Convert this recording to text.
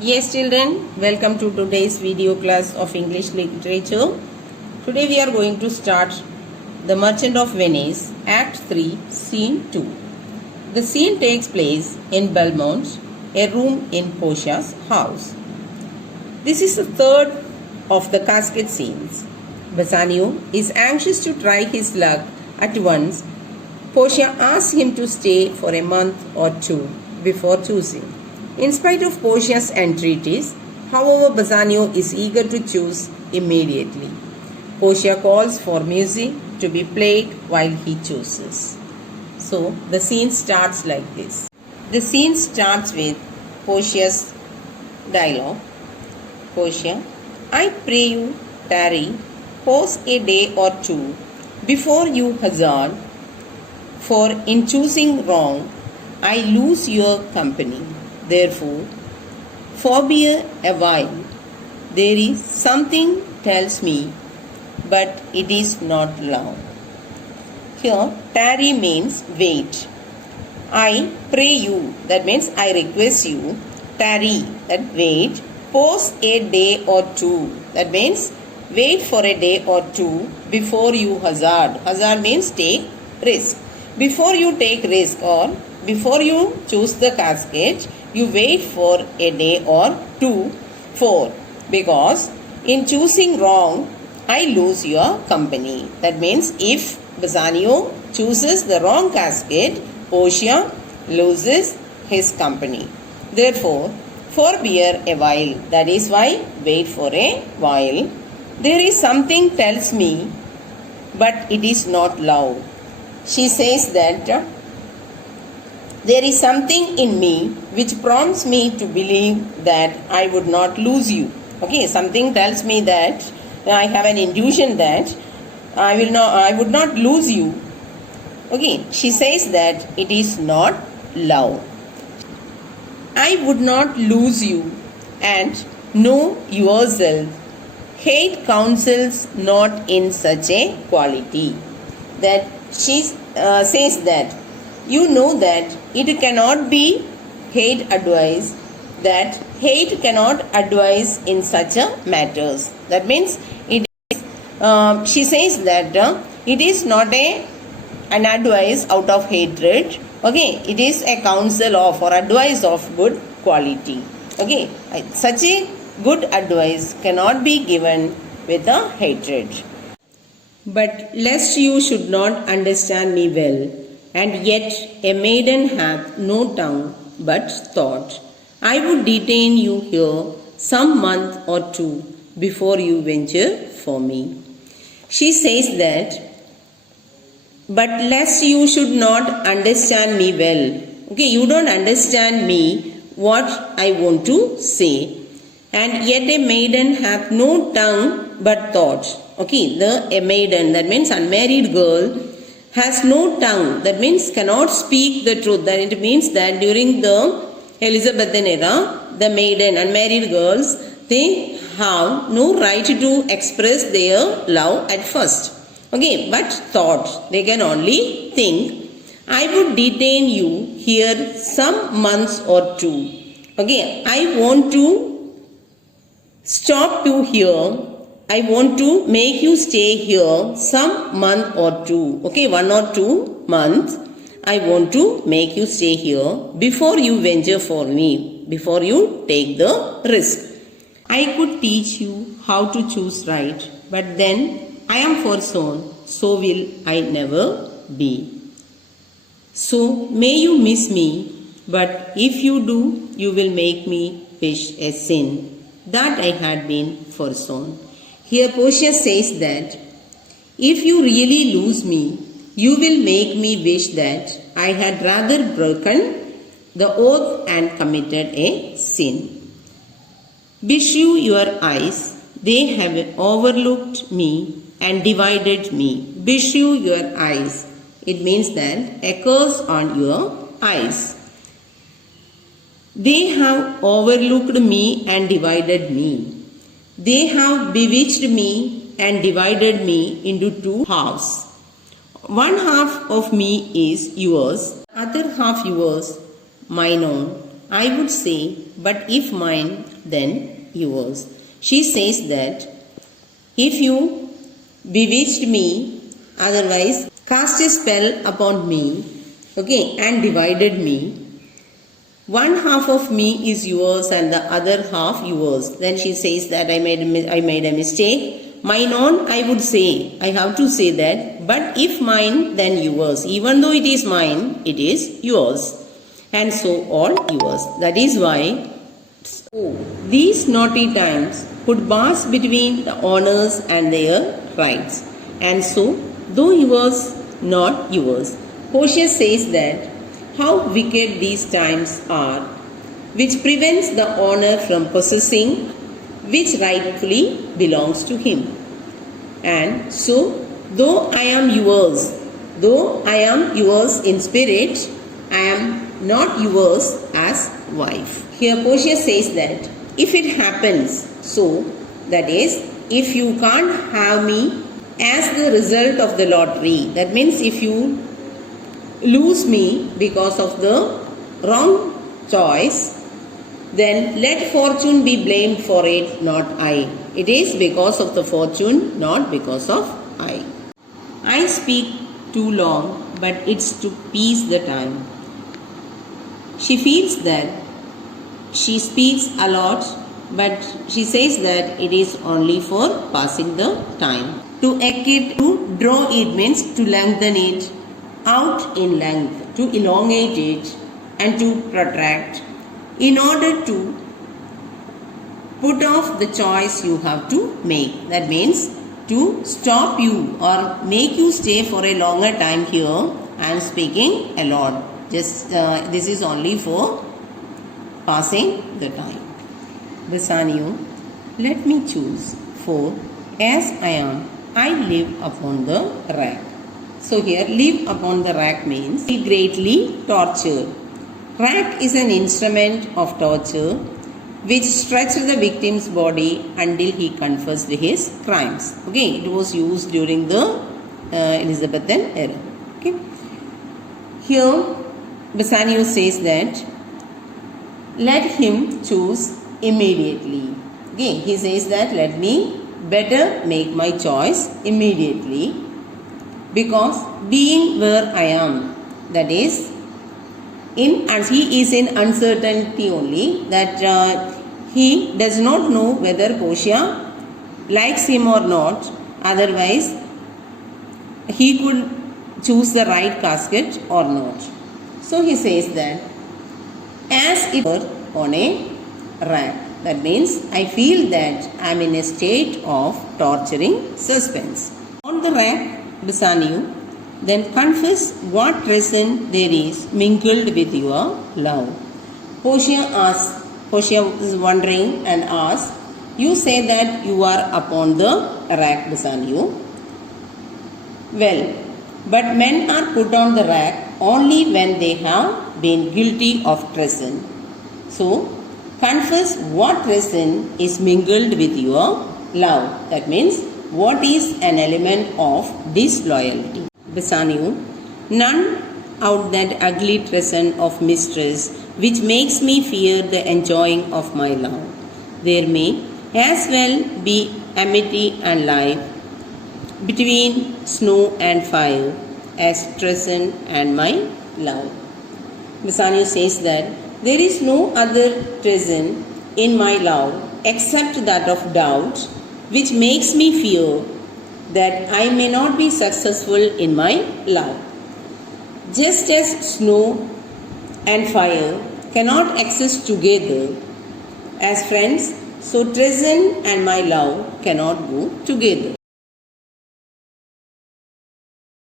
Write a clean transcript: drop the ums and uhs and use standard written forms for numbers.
Yes, children, welcome to today's video class of English literature. Today we are going to start The Merchant of Venice, Act 3, Scene 2. The scene takes place in Belmont, a room in Portia's house. This is the third of the casket scenes. Bassanio is anxious to try his luck at once. Portia asks him to stay for a month or two before choosing. In spite of Portia's entreaties, however, Bassanio is eager to choose immediately. Portia calls for music to be played while he chooses. So, the scene starts like this. The scene starts with Portia's dialogue. Portia, I pray you, tarry, pause a day or two before you hazard, for in choosing wrong, I lose your company. Therefore, forbear a while. There is something tells me, but it is not love. Here, tarry means wait. I pray you, that means I request you. Tarry, that wait. Pause a day or two, that means wait for a day or two before you hazard. Hazard means take risk. Before you take risk or before you choose the casket, you wait for a day or two. For because in choosing wrong, I lose your company. That means if Bassanio chooses the wrong casket, Portia loses his company. Therefore, forbear a while. That is why wait for a while. There is something tells me, but it is not love. She says that there is something in me which prompts me to believe that I would not lose you. Okay, something tells me that I have an intuition that I would not lose you. Okay, she says that it is not love. I would not lose you, and know yourself. Hate counsels not in such a quality. That she says that you know that it cannot be hate advice, that hate cannot advise in such a matters. That means it is, she says that it is not an advice out of hatred. Okay, it is a counsel of or advice of good quality. Okay, such a good advice cannot be given with a hatred. But lest you should not understand me well, and yet a maiden hath no tongue but thought, I would detain you here some month or two before you venture for me. She says that, but lest you should not understand me well. Okay, you don't understand me what I want to say. And yet a maiden hath no tongue but thought. Okay, a maiden, that means unmarried girl, has no tongue, that means cannot speak the truth. That it means that during the Elizabethan era, the maiden, unmarried girls, they have no right to express their love at first. Okay, but thought, they can only think. I would detain you here some months or two. Okay, I want to stop you here. I want to make you stay here some month or two. Okay, 1 or 2 months. I want to make you stay here before you venture for me, before you take the risk. I could teach you how to choose right, but then I am forsown, so will I never be. So may you miss me, but if you do, you will make me wish a sin that I had been forsown. Here Portia says that if you really lose me, you will make me wish that I had rather broken the oath and committed a sin. Beshrew your eyes, they have overlooked me and divided me. Beshrew your eyes. It means that a curse on your eyes. They have overlooked me and divided me. They have bewitched me and divided me into 2 halves. One half of me is yours, other half yours, mine own. I would say, but if mine, then yours. She says that if you bewitched me, otherwise cast a spell upon me, okay, and divided me, one half of me is yours and the other half yours. Then she says that I made a mistake. Mine own, I would say, I have to say that, but if mine, then yours. Even though it is mine, it is yours. And so all yours. That is why these naughty times put bars between the owners and their rights. And so, though yours, not yours. Portia says that how wicked these times are, which prevents the owner from possessing which rightfully belongs to him. And so, though I am yours in spirit, I am not yours as wife. Here Portia says that if it happens so, that is, if you can't have me as the result of the lottery, that means if you lose me because of the wrong choice, then let fortune be blamed for it, not I. It is because of the fortune, not because of I. I speak too long, but it's to peace the time. She feels that she speaks a lot, but she says that it is only for passing the time. To draw it means to lengthen it out in length, to elongate it and to protract, in order to put off the choice you have to make. That means to stop you or make you stay for a longer time here. I am speaking a lot. Just this is only for passing the time. Bassanio, let me choose, for as I am, I live upon the rack. So here, live upon the rack means be greatly tortured. Rack is an instrument of torture which stretched the victim's body until he confessed his crimes. Okay, it was used during the Elizabethan era. Okay, here Bassanio says that let him choose immediately. Okay, he says that let me better make my choice immediately, because being where I am, that is, as he is in uncertainty only, that he does not know whether Portia likes him or not, otherwise he could choose the right casket or not. So he says that as it were on a rack. That means I feel that I am in a state of torturing suspense. On the rack, Bassanio, then confess what treason there is mingled with your love. Portia is wondering and asks, you say that you are upon the rack, Bassanio. Well, but men are put on the rack only when they have been guilty of treason. So, confess what treason is mingled with your love. That means, what is an element of disloyalty? Bassanio, none out that ugly treason of mistress which makes me fear the enjoying of my love. There may as well be amity and life between snow and fire as treason and my love. Bassanio says that there is no other treason in my love except that of doubt, which makes me fear that I may not be successful in my love. Just as snow and fire cannot exist together as friends, so treason and my love cannot go together.